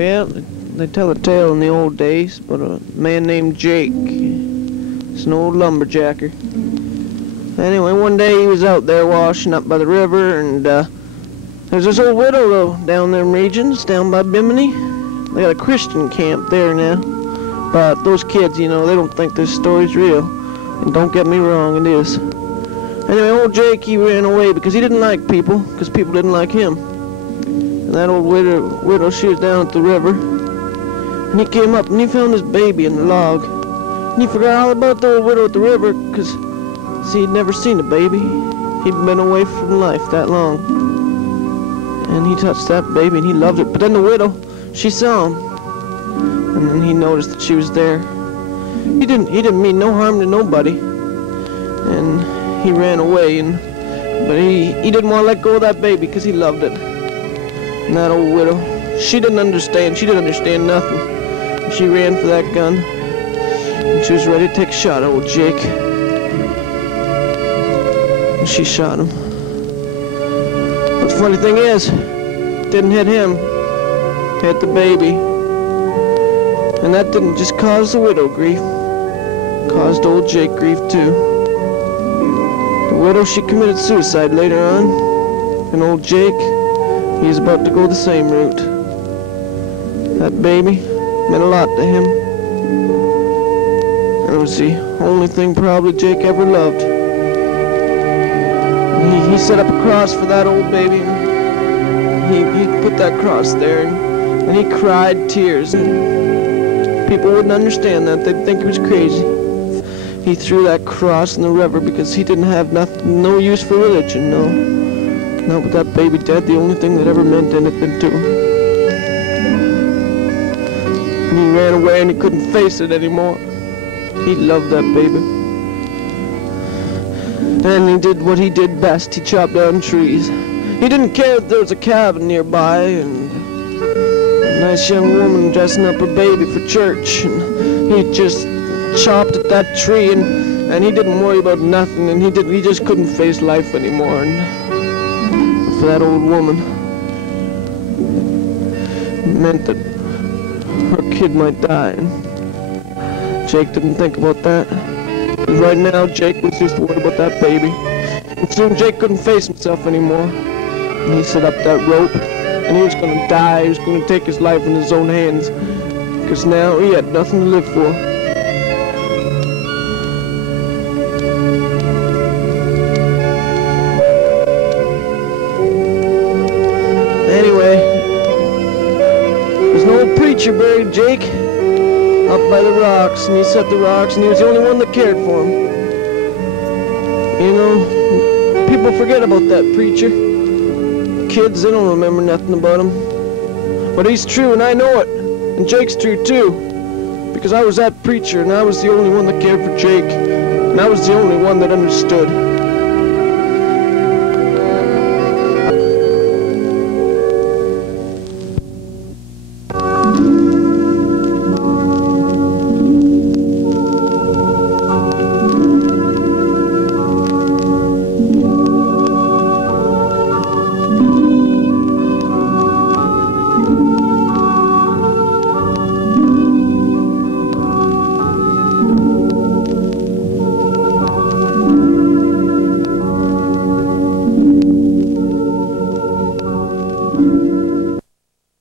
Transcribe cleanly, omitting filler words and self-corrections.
Well, they tell a tale in the old days about a man named Jake. He's an old lumberjacker. Anyway, one day he was out there washing up by the river, and there's this old widow down them regions, down by Bimini. They got a Christian camp there now. But those kids, you know, they don't think this story's real. And don't get me wrong, it is. Anyway, old Jake, he ran away because he didn't like people, because people didn't like him. And that old widow, she was down at the river. And he came up and he found his baby in the log. And he forgot all about the old widow at the river, because, see, he'd never seen a baby. He'd been away from life that long. And he touched that baby and he loved it. But then the widow, she saw him. And then he noticed that she was there. He didn't mean no harm to nobody. And he ran away, but he didn't want to let go of that baby because he loved it. And that old widow, she didn't understand. She didn't understand nothing. And she ran for that gun. And she was ready to take a shot at old Jake. And she shot him. But the funny thing is, it didn't hit him. It hit the baby. And that didn't just cause the widow grief. It caused old Jake grief too. The widow, she committed suicide later on. And old Jake, he was about to go the same route. That baby meant a lot to him. And it was the only thing probably Jake ever loved. And he set up a cross for that old baby. He put that cross there, and he cried tears. People wouldn't understand that. They'd think he was crazy. He threw that cross in the river because he didn't have no use for religion, no. Not with that baby dead, the only thing that ever meant anything to him. And he ran away and he couldn't face it anymore. He loved that baby. And he did what he did best. He chopped down trees. He didn't care if there was a cabin nearby and a nice young woman dressing up her baby for church. And he just chopped at that tree and he didn't worry about nothing, and he just couldn't face life anymore. And for that old woman, it meant that her kid might die. And Jake didn't think about that. Because right now, Jake was just worried about that baby. And soon Jake couldn't face himself anymore. And he set up that rope, and he was going to die. He was going to take his life in his own hands. Because now he had nothing to live for. Anyway, there's an old preacher buried Jake up by the rocks, and he set the rocks, and he was the only one that cared for him. You know, people forget about that preacher. Kids, they don't remember nothing about him. But he's true, and I know it. And Jake's true too. Because I was that preacher, and I was the only one that cared for Jake. And I was the only one that understood.